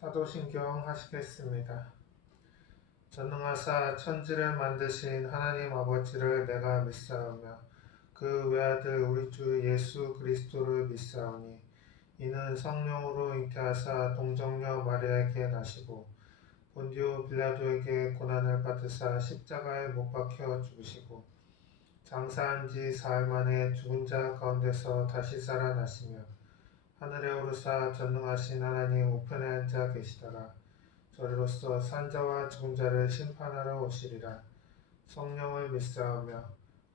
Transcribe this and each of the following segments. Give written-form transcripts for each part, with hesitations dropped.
사도신경 하시겠습니다. 전능하사 천지를 만드신 하나님 아버지를 내가 믿사오며 그 외아들 우리 주 예수 그리스도를 믿사오니 이는 성령으로 잉태하사 동정녀 마리아에게 나시고 본디오 빌라도에게 고난을 받으사 십자가에 못 박혀 죽으시고 장사한 지 사흘 만에 죽은 자 가운데서 다시 살아나시며 하늘에 오르사 전능하신 하나님 우편에 앉아 계시다가 저리로서 산자와 죽은 자를 심판하러 오시리라. 성령을 믿사오며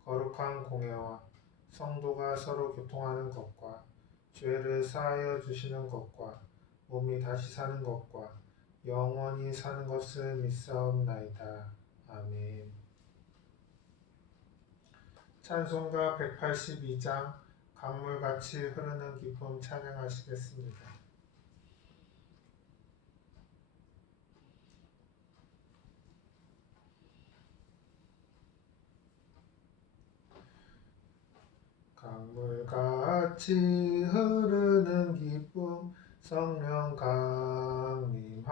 거룩한 공예와 성도가 서로 교통하는 것과 죄를 사하여 주시는 것과 몸이 다시 사는 것과 영원히 사는 것을 믿사옵나이다. 아멘. 찬송가 182장 강물같이 흐르는 기쁨 찬양하시겠습니다. 강물같이 흐르는 기쁨 성령 강림함이라.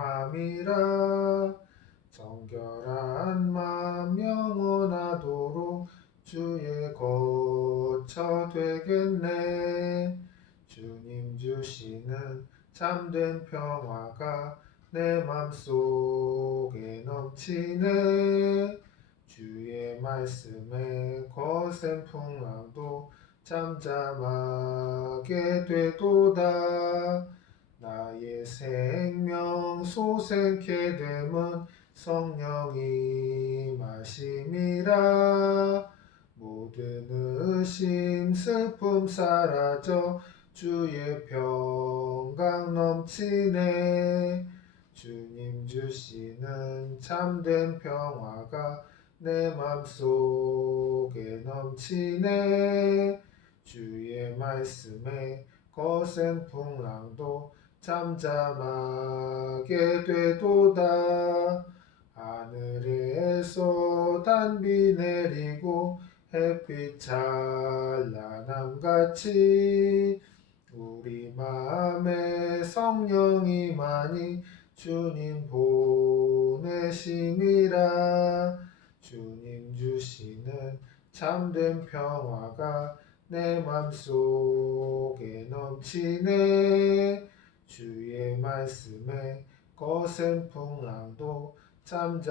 정결한 맘 영원하도록 주의 거처 되겠네. 주님 주시는 참된 평화가 내 맘속에 넘치네. 주의 말씀에 거센 풍랑도 잠잠하게 되도다. 나의 생명 소생케 됨은 성령이 마심이라. 모든 의심 슬픔 사라져 주의 평강 넘치네. 주님 주시는 참된 평화가 내 맘속에 넘치네. 주의 말씀에 거센 풍랑도 잠잠하게 되도다. 하늘에서 단비 내리고 햇빛 찬란함같이 우리 마음에 성령이 많이 주님 보내심이라. 주님 주시는 참된 평화가 내 맘속에 넘치네. 주의 말씀에 거센 풍랑도 잠잠하게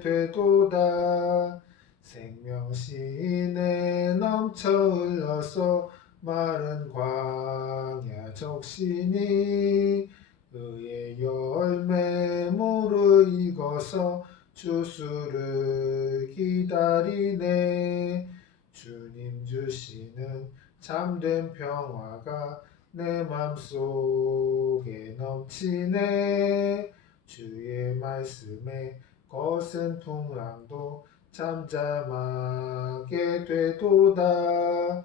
되도다. 생명신에 넘쳐 흘러서 마른 광야 적시니 의의 열매 무르익어서 주수를 기다리네. 주님 주시는 참된 평화가 내 맘속에 넘치네. 주의 말씀에 거센 풍랑도 잠잠하게 되도다.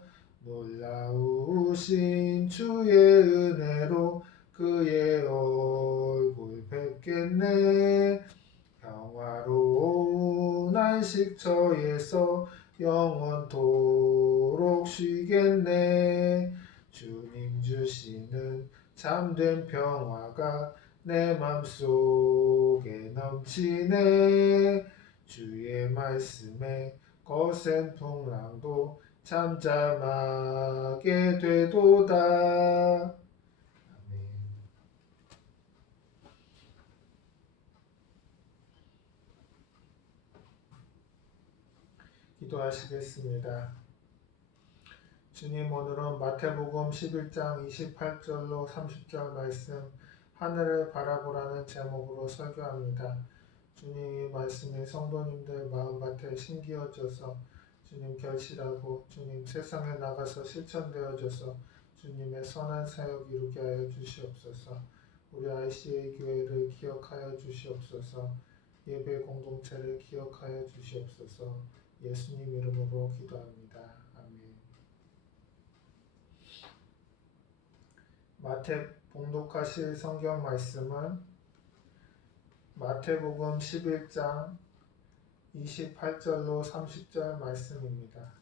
놀라우신 주의 은혜로 그의 얼굴 뵙겠네. 평화로운 안식처에서 영원토록 쉬겠네. 주님 주시는 참된 평화가 내 맘속에 넘치네. 주의 말씀에 거센 풍랑도 잠잠하게 되도다. 아멘. 기도하시겠습니다. 주님, 오늘은 마태복음 11장 28절로 30절 말씀 하늘을 바라보라는 제목으로 설교합니다. 주님, 이 말씀이 성도님들 마음밭에 심기어져서 주님 결실하고 주님 세상에 나가서 실천되어져서 주님의 선한 사역 이루게 하여 주시옵소서. 우리 ICA 교회를 기억하여 주시옵소서. 예배 공동체를 기억하여 주시옵소서. 예수님 이름으로 기도합니다. 아멘. 마태 봉독하실 성경 말씀은 마태복음 11장 28절로 30절 말씀입니다.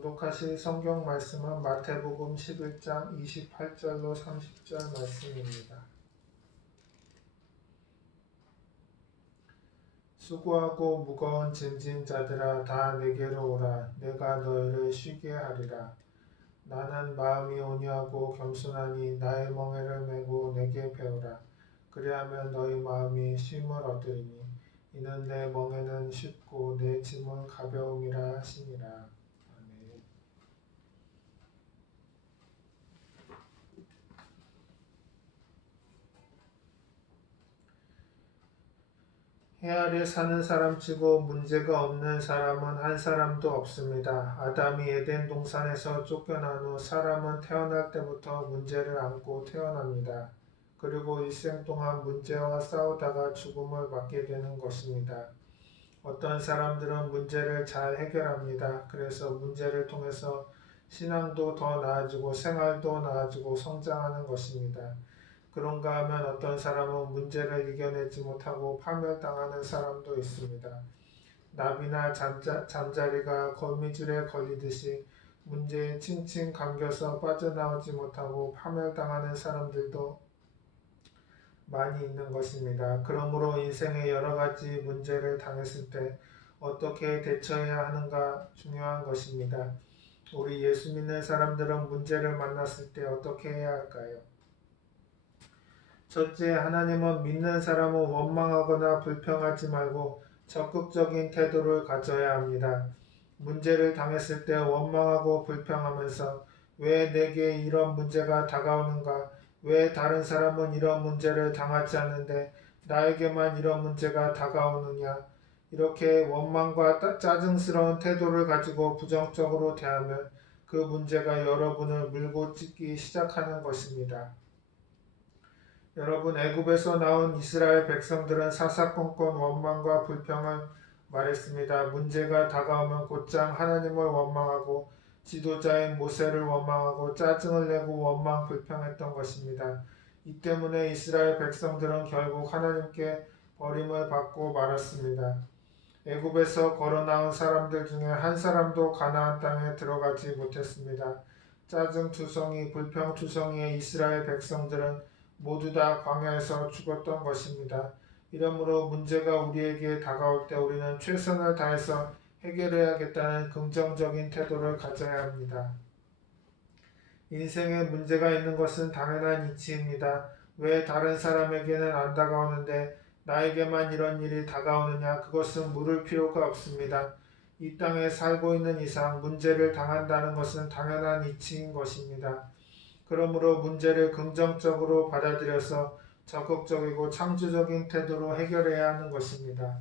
봉독하실 성경 말씀은 마태복음 11장 28절로 30절 말씀입니다. 수고하고 무거운 짐진 자들아 다 내게로 오라. 내가 너희를 쉬게 하리라. 나는 마음이 온유하고 겸손하니 나의 멍에를 메고 내게 배우라. 그리하면 너희 마음이 쉼을 얻으리니 이는 내 멍에는 쉽고 내 짐은 가벼움이라 하시니라. 아멘. 해 아래 사는 사람치고 문제가 없는 사람은 한 사람도 없습니다. 아담이 에덴 동산에서 쫓겨난 후 사람은 태어날 때부터 문제를 안고 태어납니다. 그리고 일생 동안 문제와 싸우다가 죽음을 맞게 되는 것입니다. 어떤 사람들은 문제를 잘 해결합니다. 그래서 문제를 통해서 신앙도 더 나아지고 생활도 나아지고 성장하는 것입니다. 그런가 하면 어떤 사람은 문제를 이겨내지 못하고 파멸당하는 사람도 있습니다. 나비나 잠자리가 거미줄에 걸리듯이 문제에 칭칭 감겨서 빠져나오지 못하고 파멸당하는 사람들도 많이 있는 것입니다. 그러므로 인생의 여러 가지 문제를 당했을 때 어떻게 대처해야 하는가 중요한 것입니다. 우리 예수 믿는 사람들은 문제를 만났을 때 어떻게 해야 할까요? 첫째, 하나님은 믿는 사람은 원망하거나 불평하지 말고 적극적인 태도를 가져야 합니다. 문제를 당했을 때 원망하고 불평하면서 왜 내게 이런 문제가 다가오는가? 왜 다른 사람은 이런 문제를 당하지 않는데 나에게만 이런 문제가 다가오느냐? 이렇게 원망과 짜증스러운 태도를 가지고 부정적으로 대하면 그 문제가 여러분을 물고 찢기 시작하는 것입니다. 여러분, 애굽에서 나온 이스라엘 백성들은 사사건건 원망과 불평을 말했습니다. 문제가 다가오면 곧장 하나님을 원망하고 지도자인 모세를 원망하고 짜증을 내고 원망 불평했던 것입니다. 이 때문에 이스라엘 백성들은 결국 하나님께 버림을 받고 말았습니다. 애굽에서 걸어 나온 사람들 중에 한 사람도 가나안 땅에 들어가지 못했습니다. 짜증투성이, 불평투성이의 이스라엘 백성들은 모두 다 광야에서 죽었던 것입니다. 이러므로 문제가 우리에게 다가올 때 우리는 최선을 다해서 해결해야겠다는 긍정적인 태도를 가져야 합니다. 인생에 문제가 있는 것은 당연한 이치입니다. 왜 다른 사람에게는 안 다가오는데 나에게만 이런 일이 다가오느냐? 그것은 물을 필요가 없습니다. 이 땅에 살고 있는 이상 문제를 당한다는 것은 당연한 이치인 것입니다. 그러므로 문제를 긍정적으로 받아들여서 적극적이고 창조적인 태도로 해결해야 하는 것입니다.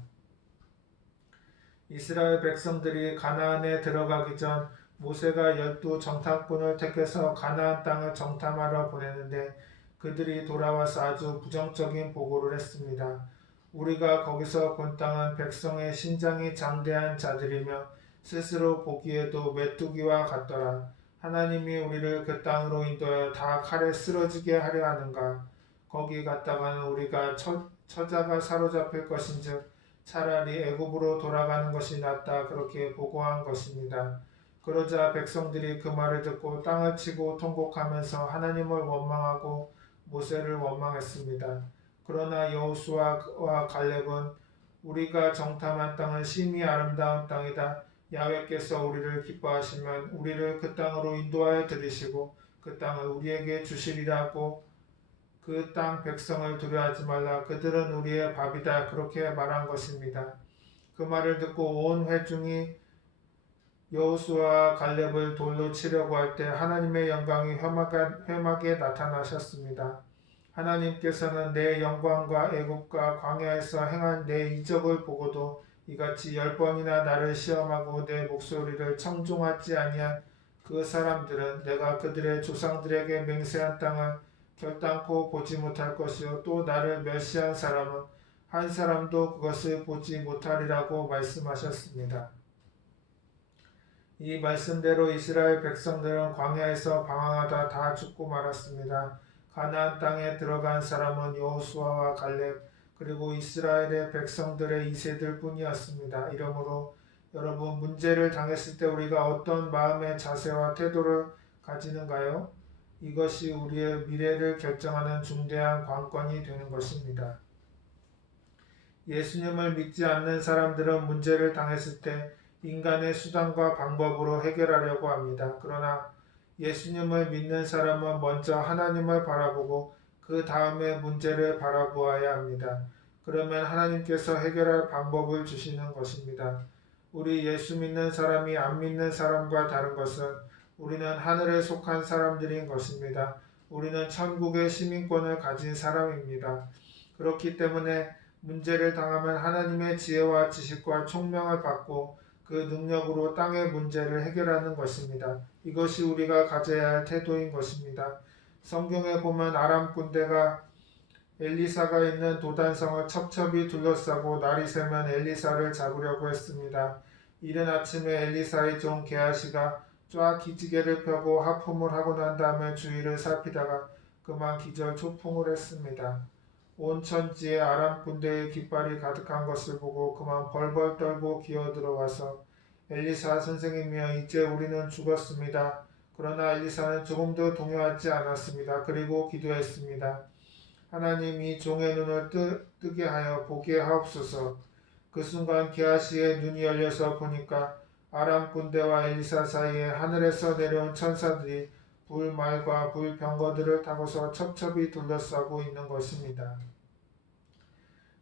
이스라엘 백성들이 가나안에 들어가기 전 모세가 12 정탐꾼을 택해서 가나안 땅을 정탐하러 보내는데 그들이 돌아와서 아주 부정적인 보고를 했습니다. 우리가 거기서 본 땅은 백성의 신장이 장대한 자들이며 스스로 보기에도 메뚜기와 같더라. 하나님이 우리를 그 땅으로 인도하여 다 칼에 쓰러지게 하려 하는가? 거기 갔다가는 우리가 처자가 사로잡힐 것인즉 차라리 애굽으로 돌아가는 것이 낫다. 그렇게 보고한 것입니다. 그러자 백성들이 그 말을 듣고 땅을 치고 통곡하면서 하나님을 원망하고 모세를 원망했습니다. 그러나 여호수아와 갈렙은 우리가 정탐한 땅은 심히 아름다운 땅이다. 야훼께서 우리를 기뻐하시면 우리를 그 땅으로 인도하여 들이시고 그 땅을 우리에게 주시리라고 그 땅 백성을 두려워하지 말라. 그들은 우리의 밥이다. 그렇게 말한 것입니다. 그 말을 듣고 온 회중이 여호수아와 갈렙을 돌로 치려고 할 때 하나님의 영광이 회막에 나타나셨습니다. 하나님께서는 내 영광과 애굽과 광야에서 행한 내 이적을 보고도 이같이 10번이나 나를 시험하고 내 목소리를 청종하지 아니한 그 사람들은 내가 그들의 조상들에게 맹세한 땅을 결단코 보지 못할 것이요 또 나를 멸시한 사람은 한 사람도 그것을 보지 못하리라고 말씀하셨습니다. 이 말씀대로 이스라엘 백성들은 광야에서 방황하다 다 죽고 말았습니다. 가나안 땅에 들어간 사람은 여호수아와 갈렙 그리고 이스라엘의 백성들의 2세들 뿐이었습니다. 이러므로 여러분, 문제를 당했을 때 우리가 어떤 마음의 자세와 태도를 가지는가요? 이것이 우리의 미래를 결정하는 중대한 관건이 되는 것입니다. 예수님을 믿지 않는 사람들은 문제를 당했을 때 인간의 수단과 방법으로 해결하려고 합니다. 그러나 예수님을 믿는 사람은 먼저 하나님을 바라보고 그 다음에 문제를 바라보아야 합니다. 그러면 하나님께서 해결할 방법을 주시는 것입니다. 우리 예수 믿는 사람이 안 믿는 사람과 다른 것은 우리는 하늘에 속한 사람들인 것입니다. 우리는 천국의 시민권을 가진 사람입니다. 그렇기 때문에 문제를 당하면 하나님의 지혜와 지식과 총명을 받고 그 능력으로 땅의 문제를 해결하는 것입니다. 이것이 우리가 가져야 할 태도인 것입니다. 성경에 보면 아람 군대가 엘리사가 있는 도단성을 첩첩이 둘러싸고 날이 새면 엘리사를 잡으려고 했습니다. 이른 아침에 엘리사의 종 게하시가 쫙 기지개를 펴고 하품을 하고 난 다음에 주위를 살피다가 그만 기절 초풍을 했습니다. 온 천지에 아람 군대의 깃발이 가득한 것을 보고 그만 벌벌 떨고 기어들어와서 엘리사 선생님이여 이제 우리는 죽었습니다. 그러나 엘리사는 조금도 동요하지 않았습니다. 그리고 기도했습니다. 하나님 이 종의 눈을 뜨게 하여 보게 하옵소서. 그 순간 게하시의 눈이 열려서 보니까 아람 군대와 엘리사 사이에 하늘에서 내려온 천사들이 불말과 불병거들을 타고서 첩첩이 둘러싸고 있는 것입니다.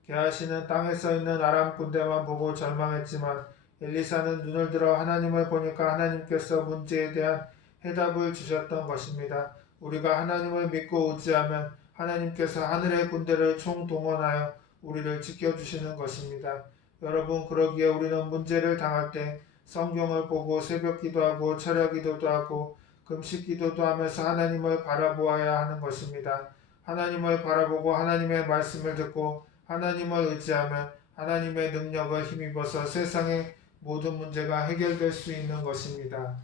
게하시는 땅에서 있는 아람 군대만 보고 절망했지만 엘리사는 눈을 들어 하나님을 보니까 하나님께서 문제에 대한 해답을 주셨던 것입니다. 우리가 하나님을 믿고 의지하면 하나님께서 하늘의 군대를 총동원하여 우리를 지켜주시는 것입니다. 여러분, 그러기에 우리는 문제를 당할 때 성경을 보고 새벽 기도하고 철야 기도도 하고 금식 기도도 하면서 하나님을 바라보아야 하는 것입니다. 하나님을 바라보고 하나님의 말씀을 듣고 하나님을 의지하면 하나님의 능력을 힘입어서 세상의 모든 문제가 해결될 수 있는 것입니다.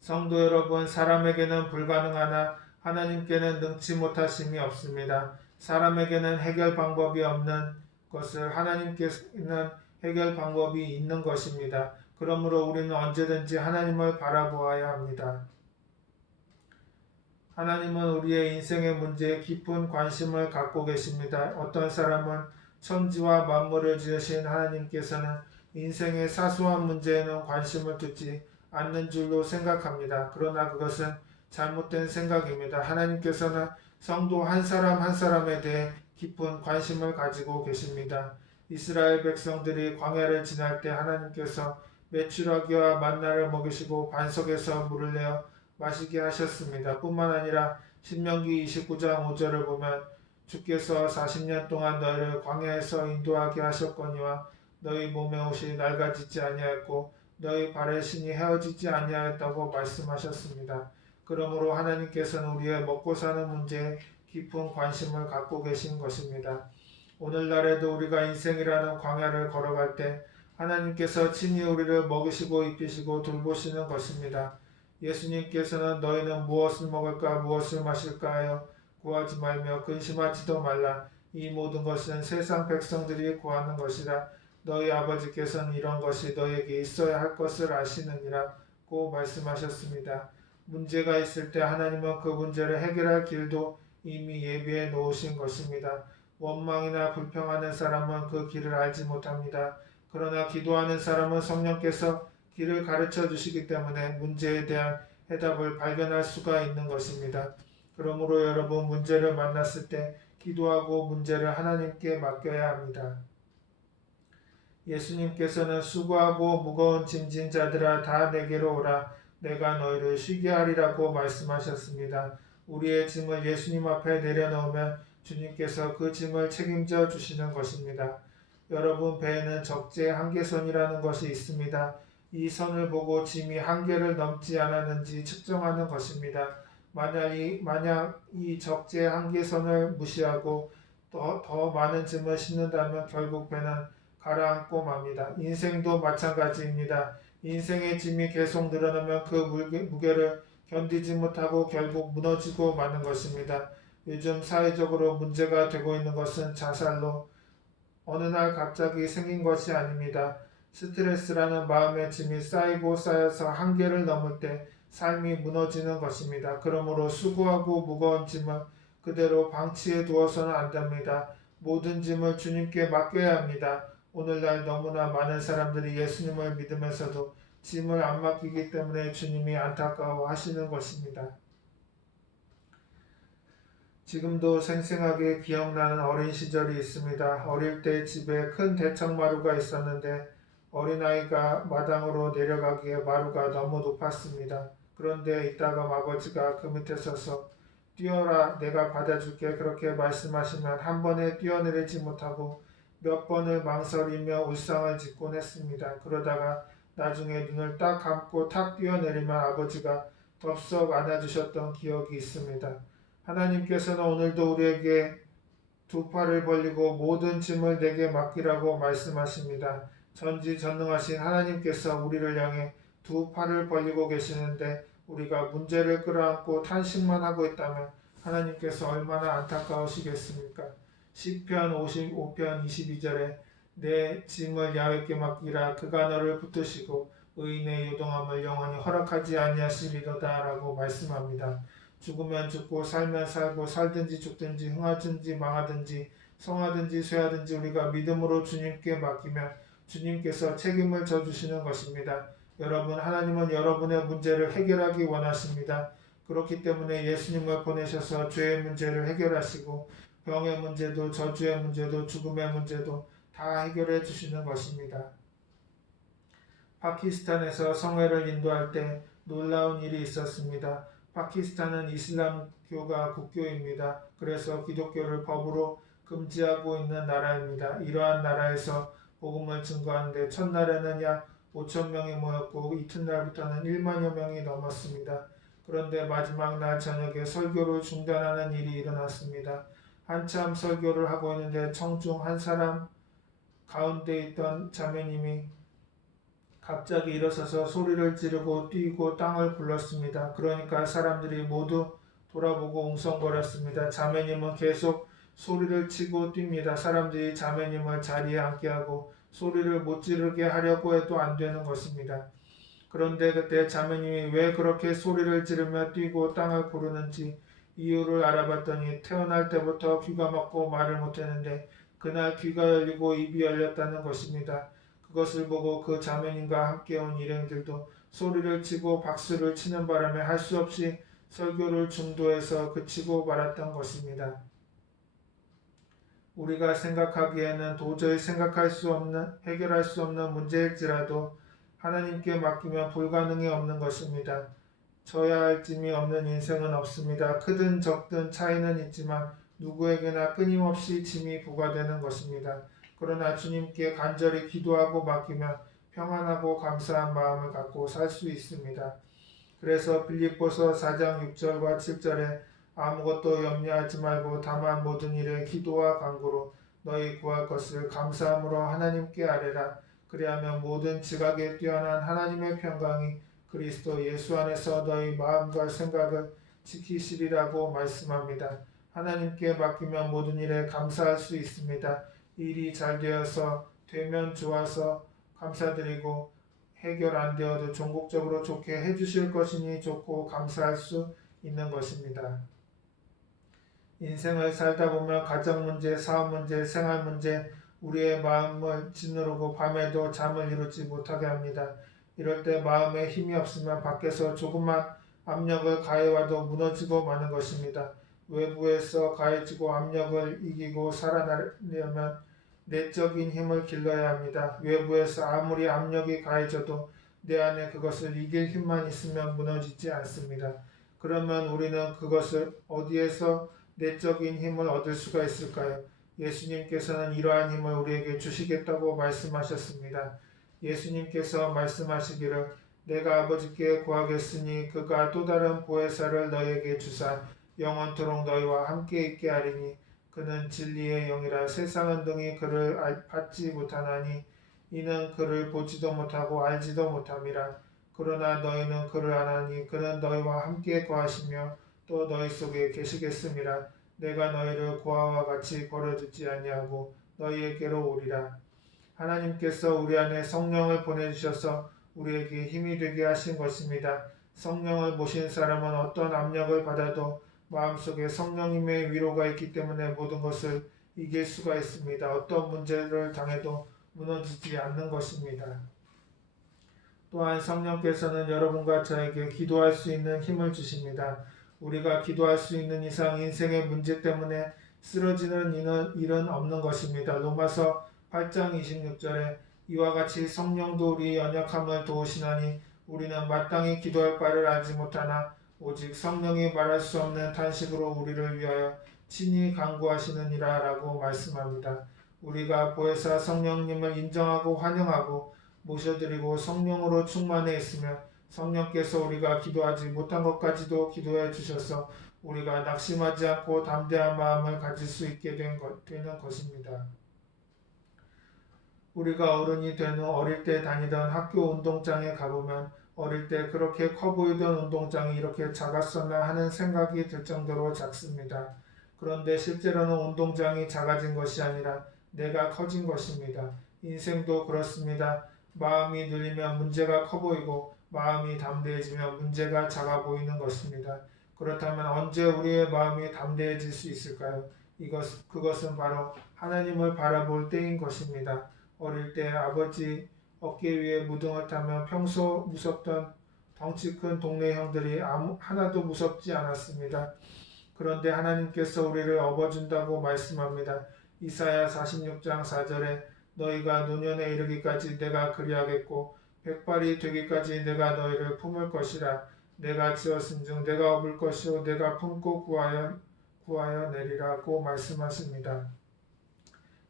성도 여러분, 사람에게는 불가능하나 하나님께는 능치 못하심이 없습니다. 사람에게는 해결 방법이 없는 것을 하나님께는 해결 방법이 있는 것입니다. 그러므로 우리는 언제든지 하나님을 바라보아야 합니다. 하나님은 우리의 인생의 문제에 깊은 관심을 갖고 계십니다. 어떤 사람은 천지와 만물을 지으신 하나님께서는 인생의 사소한 문제에는 관심을 두지 않는 줄로 생각합니다. 그러나 그것은 잘못된 생각입니다. 하나님께서는 성도 한 사람 한 사람에 대해 깊은 관심을 가지고 계십니다. 이스라엘 백성들이 광야를 지날 때 하나님께서 메추라기와 만나를 먹이시고 반석에서 물을 내어 마시게 하셨습니다. 뿐만 아니라 신명기 29장 5절을 보면 주께서 40년 동안 너희를 광야에서 인도하게 하셨거니와 너희 몸의 옷이 낡아지지 아니하였고 너희 발의 신이 헤어지지 아니하였다고 말씀하셨습니다. 그러므로 하나님께서는 우리의 먹고 사는 문제에 깊은 관심을 갖고 계신 것입니다. 오늘날에도 우리가 인생이라는 광야를 걸어갈 때 하나님께서 친히 우리를 먹이시고 입히시고 돌보시는 것입니다. 예수님께서는 너희는 무엇을 먹을까 무엇을 마실까 하여 구하지 말며 근심하지도 말라. 이 모든 것은 세상 백성들이 구하는 것이라. 너희 아버지께서는 이런 것이 너희에게 있어야 할 것을 아시느니라고 말씀하셨습니다. 문제가 있을 때 하나님은 그 문제를 해결할 길도 이미 예비해 놓으신 것입니다. 원망이나 불평하는 사람은 그 길을 알지 못합니다. 그러나 기도하는 사람은 성령께서 길을 가르쳐 주시기 때문에 문제에 대한 해답을 발견할 수가 있는 것입니다. 그러므로 여러분, 문제를 만났을 때 기도하고 문제를 하나님께 맡겨야 합니다. 예수님께서는 수고하고 무거운 짐진 자들아 다 내게로 오라 내가 너희를 쉬게 하리라고 말씀하셨습니다. 우리의 짐을 예수님 앞에 내려놓으면 주님께서 그 짐을 책임져 주시는 것입니다. 여러분, 배에는 적재 한계선이라는 것이 있습니다. 이 선을 보고 짐이 한계를 넘지 않았는지 측정하는 것입니다. 만약 이 적재 한계선을 무시하고 더 많은 짐을 싣는다면 결국 배는 가라앉고 맙니다. 인생도 마찬가지입니다. 인생의 짐이 계속 늘어나면 그 무게를 견디지 못하고 결국 무너지고 마는 것입니다. 요즘 사회적으로 문제가 되고 있는 것은 자살로 어느 날 갑자기 생긴 것이 아닙니다. 스트레스라는 마음의 짐이 쌓이고 쌓여서 한계를 넘을 때 삶이 무너지는 것입니다. 그러므로 수고하고 무거운 짐을 그대로 방치해 두어서는 안 됩니다. 모든 짐을 주님께 맡겨야 합니다. 오늘날 너무나 많은 사람들이 예수님을 믿으면서도 짐을 안 맡기기 때문에 주님이 안타까워 하시는 것입니다. 지금도 생생하게 기억나는 어린 시절이 있습니다. 어릴 때 집에 큰 대청마루가 있었는데 어린아이가 마당으로 내려가기에 마루가 너무 높았습니다. 그런데 이따가 아버지가 그 밑에 서서 뛰어라 내가 받아줄게 그렇게 말씀하시면 한 번에 뛰어내리지 못하고 몇 번을 망설이며 울상을 짓곤 했습니다. 그러다가 나중에 눈을 딱 감고 탁 뛰어내리면 아버지가 덥석 안아주셨던 기억이 있습니다. 하나님께서는 오늘도 우리에게 두 팔을 벌리고 모든 짐을 내게 맡기라고 말씀하십니다. 전지전능하신 하나님께서 우리를 향해 두 팔을 벌리고 계시는데 우리가 문제를 끌어안고 탄식만 하고 있다면 하나님께서 얼마나 안타까우시겠습니까? 시편 55편 22절에 내 짐을 야훼께 맡기라 그가 너를 붙드시고 의인의 요동함을 영원히 허락하지 아니하시리로다 라고 말씀합니다. 죽으면 죽고 살면 살고 살든지 죽든지 흥하든지 망하든지 성하든지 쇠하든지 우리가 믿음으로 주님께 맡기면 주님께서 책임을 져주시는 것입니다. 여러분, 하나님은 여러분의 문제를 해결하기 원하십니다. 그렇기 때문에 예수님을 보내셔서 죄의 문제를 해결하시고 병의 문제도 저주의 문제도 죽음의 문제도 다 해결해 주시는 것입니다. 파키스탄에서 성회를 인도할 때 놀라운 일이 있었습니다. 파키스탄은 이슬람교가 국교입니다. 그래서 기독교를 법으로 금지하고 있는 나라입니다. 이러한 나라에서 복음을 증거하는데 첫날에는 약 5천 명이 모였고 이튿날부터는 1만여 명이 넘었습니다. 그런데 마지막 날 저녁에 설교를 중단하는 일이 일어났습니다. 한참 설교를 하고 있는데 청중 한 사람 가운데 있던 자매님이 갑자기 일어서서 소리를 지르고 뛰고 땅을 굴렀습니다. 그러니까 사람들이 모두 돌아보고 웅성거렸습니다. 자매님은 계속 소리를 치고 뜁니다. 사람들이 자매님을 자리에 앉게 하고 소리를 못 지르게 하려고 해도 안 되는 것입니다. 그런데 그때 자매님이 왜 그렇게 소리를 지르며 뛰고 땅을 구르는지 이유를 알아봤더니 태어날 때부터 귀가 막고 말을 못했는데 그날 귀가 열리고 입이 열렸다는 것입니다. 그것을 보고 그 자매님과 함께 온 일행들도 소리를 치고 박수를 치는 바람에 할 수 없이 설교를 중도에서 그치고 말았던 것입니다. 우리가 생각하기에는 도저히 해결할 수 없는 문제일지라도 하나님께 맡기면 불가능이 없는 것입니다. 져야 할 짐이 없는 인생은 없습니다. 크든 적든 차이는 있지만 누구에게나 끊임없이 짐이 부과되는 것입니다. 그러나 주님께 간절히 기도하고 맡기면 평안하고 감사한 마음을 갖고 살 수 있습니다. 그래서 빌립보서 4장 6절과 7절에 아무것도 염려하지 말고 다만 모든 일에 기도와 간구로 너희 구할 것을 감사함으로 하나님께 아뢰라. 그리하면 모든 지각에 뛰어난 하나님의 평강이 그리스도 예수 안에서 너희 마음과 생각을 지키시리라고 말씀합니다. 하나님께 맡기면 모든 일에 감사할 수 있습니다. 일이 잘 되면 좋아서 감사드리고 해결 안 되어도 종국적으로 좋게 해주실 것이니 좋고 감사할 수 있는 것입니다. 인생을 살다 보면 가정 문제, 사업 문제, 생활 문제, 우리의 마음을 짓누르고 밤에도 잠을 이루지 못하게 합니다. 이럴 때 마음에 힘이 없으면 밖에서 조금만 압력을 가해와도 무너지고 마는 것입니다. 외부에서 가해지고 압력을 이기고 살아나려면 내적인 힘을 길러야 합니다. 외부에서 아무리 압력이 가해져도 내 안에 그것을 이길 힘만 있으면 무너지지 않습니다. 그러면 우리는 그것을 어디에서 내적인 힘을 얻을 수가 있을까요? 예수님께서는 이러한 힘을 우리에게 주시겠다고 말씀하셨습니다. 예수님께서 말씀하시기를 내가 아버지께 구하겠으니 그가 또 다른 보혜사를 너희에게 주사 영원토록 너희와 함께 있게 하리니 그는 진리의 영이라 세상은 등이 그를 받지 못하나니 이는 그를 보지도 못하고 알지도 못함이라. 그러나 너희는 그를 아나니 그는 너희와 함께 거하시며 또 너희 속에 계시겠음이라. 내가 너희를 고아와 같이 버려두지 아니하고 너희에게로 오리라. 하나님께서 우리 안에 성령을 보내주셔서 우리에게 힘이 되게 하신 것입니다. 성령을 모신 사람은 어떤 압력을 받아도 마음속에 성령님의 위로가 있기 때문에 모든 것을 이길 수가 있습니다. 어떤 문제를 당해도 무너지지 않는 것입니다. 또한 성령께서는 여러분과 저에게 기도할 수 있는 힘을 주십니다. 우리가 기도할 수 있는 이상 인생의 문제 때문에 쓰러지는 일은 없는 것입니다. 로마서 8장 26절에 이와 같이 성령도 우리 연약함을 도우시나니 우리는 마땅히 기도할 바를 알지 못하나 오직 성령이 말할 수 없는 탄식으로 우리를 위하여 친히 간구하시느니라 라고 말씀합니다. 우리가 보혜사 성령님을 인정하고 환영하고 모셔드리고 성령으로 충만해 있으며 성령께서 우리가 기도하지 못한 것까지도 기도해 주셔서 우리가 낙심하지 않고 담대한 마음을 가질 수 있게 되는 것입니다. 우리가 어른이 된 후 어릴 때 다니던 학교 운동장에 가보면 어릴 때 그렇게 커 보이던 운동장이 이렇게 작았었나 하는 생각이 들 정도로 작습니다. 그런데 실제로는 운동장이 작아진 것이 아니라 내가 커진 것입니다. 인생도 그렇습니다. 마음이 늘리면 문제가 커 보이고 마음이 담대해지면 문제가 작아 보이는 것입니다. 그렇다면 언제 우리의 마음이 담대해질 수 있을까요? 그것은 바로 하나님을 바라볼 때인 것입니다. 어릴 때 아버지 어깨 위에 무등을 타면 평소 무섭던 덩치 큰 동네 형들이 하나도 무섭지 않았습니다. 그런데 하나님께서 우리를 업어준다고 말씀합니다. 이사야 46장 4절에 너희가 노년에 이르기까지 내가 그리하겠고 백발이 되기까지 내가 너희를 품을 것이라. 내가 지었은즉 내가 업을 것이요 내가 품고 구하여 내리라고 말씀하십니다.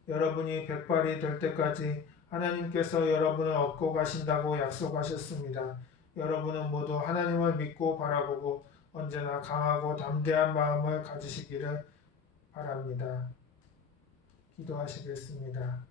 여러분이 백발이 될 때까지 하나님께서 여러분을 업고 가신다고 약속하셨습니다. 여러분은 모두 하나님을 믿고 바라보고 언제나 강하고 담대한 마음을 가지시기를 바랍니다. 기도하시겠습니다.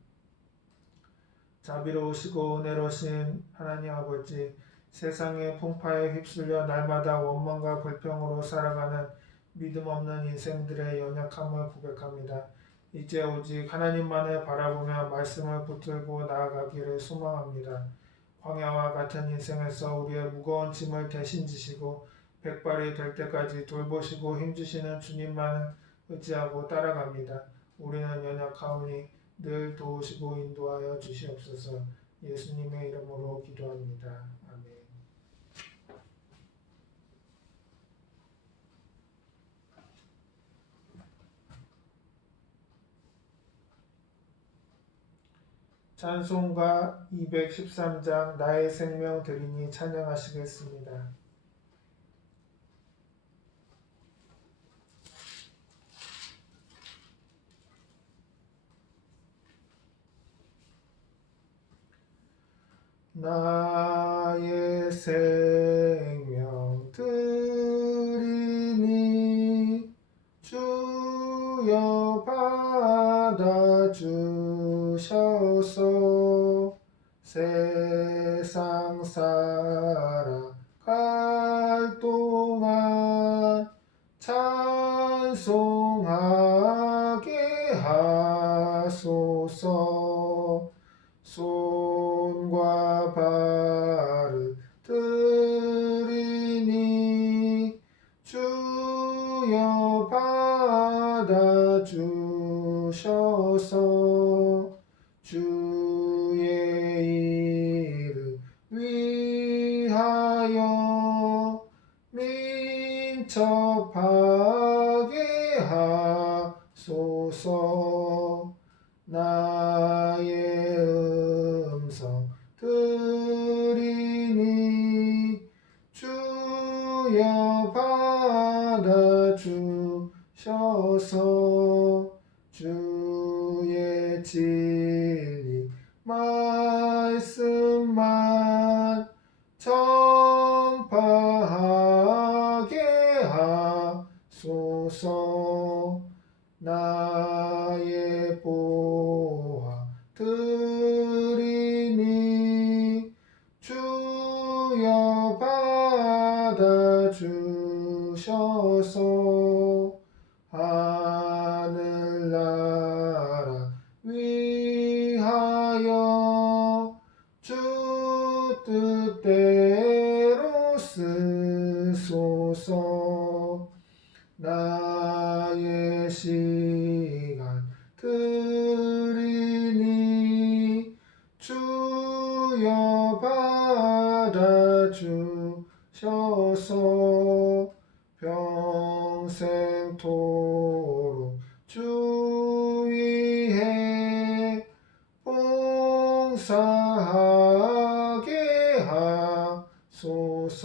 자비로우시고 은혜로우신 하나님 아버지, 세상의 풍파에 휩쓸려 날마다 원망과 불평으로 살아가는 믿음 없는 인생들의 연약함을 고백합니다. 이제 오직 하나님만을 바라보며 말씀을 붙들고 나아가기를 소망합니다. 광야와 같은 인생에서 우리의 무거운 짐을 대신 지시고 백발이 될 때까지 돌보시고 힘주시는 주님만을 의지하고 따라갑니다. 우리는 연약하오니 늘 도우시고 인도하여 주시옵소서. 예수님의 이름으로 기도합니다. 아멘. 찬송가 213장 나의 생명 드리니 찬양하시겠습니다. 나의 생명 드리니 주여 받아주셔서 세상 살아갈 동안 찬송하게 하소서. 손과 발을 드리니 주여 받아주셔서 주의 이름 위하여 민첩하게 하소서. 나의 음성 드리니 주여 받아주셔서 주의 진리 말씀만 전파하게 하소서. 나의 보화 드리니 주여 받아주셔서 하늘나라 위하여 뜻대로 쓰소서. 나의 시간 드리니 주여 받아주셔서 평생토록 주 위에 봉사하게 하소서.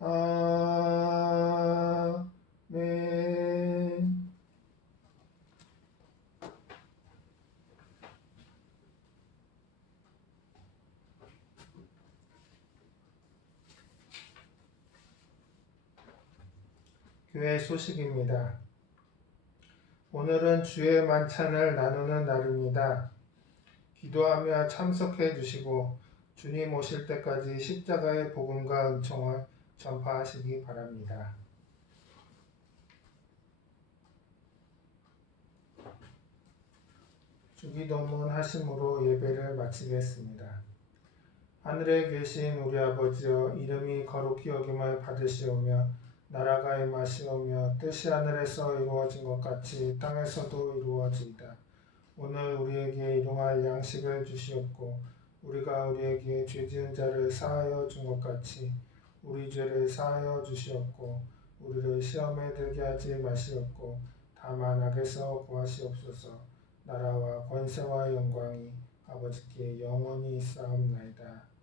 아멘. 교회 소식입니다. 오늘은 주의 만찬을 나누는 날입니다. 기도하며 참석해 주시고 주님 오실 때까지 십자가의 복음과 은총을 전파하시기 바랍니다. 주기도문 하심으로 예배를 마치겠습니다. 하늘에 계신 우리 아버지여, 이름이 거룩히 여김을 받으시오며 나라가 임하시오며 뜻이 하늘에서 이루어진 것 같이 땅에서도 이루어지이다. 오늘 우리에게 일용할 양식을 주시옵고 우리가 우리에게 죄 지은 자를 사하여 준 것 같이 우리 죄를 사하여 주시옵고 우리를 시험에 들게 하지 마시옵고 다만 악에서 구하시옵소서. 나라와 권세와 영광이 아버지께 영원히 있사옵나이다.